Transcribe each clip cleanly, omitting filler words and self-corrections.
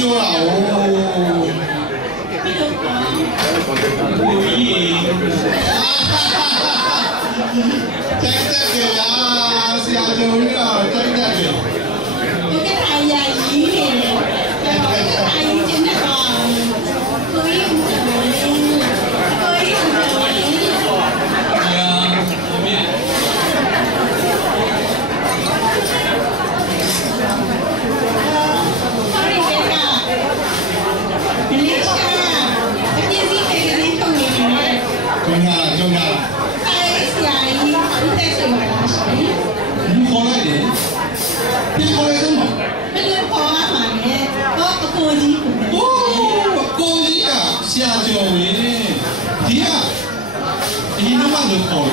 ပြောတာ哦ကိုကြီးတိုက်တက်ကြလားဆရာကျော်ကြီးတော့တိုက်တက်ကြဒီကထိုင်ရကြီးနေတယ်ထိုင်ကျင်းနေပါကိုကြီးကိုကြီးကို中了。哎，是啊，你在说嘛？你考来的？你考来什么？那个考啊嘛的，我高级。哦，高级啊，下教委，对啊，你他妈都考了。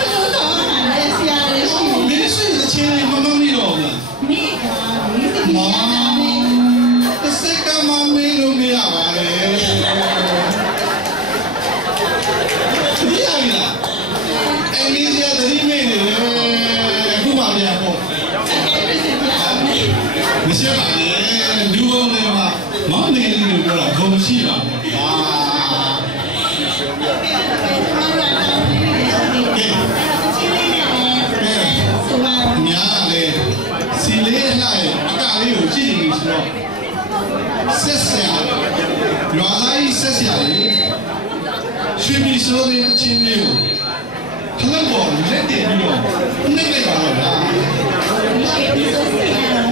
那个考啊嘛的，是啊，是。没事的，钱慢慢没了的。没啊，没是没啊的。这谁干嘛没了没啊嘛的？你现在你妹的，不方便不？你先把你留过来嘛，忙的你留过来，空气嘛，啊。娘嘞，心里那家里有劲的时候，ဆက်ဆံရွာသားကြီးဆက်ဆံလေရွှေပြည်စိုးတဲ့ချင်းလေးကိုခလက်ပေါ်လက်တင်ပြီးတော့နှိမ့်လိုက်ပါတော့ဗျာရွှေပြည်စိုးဆရာ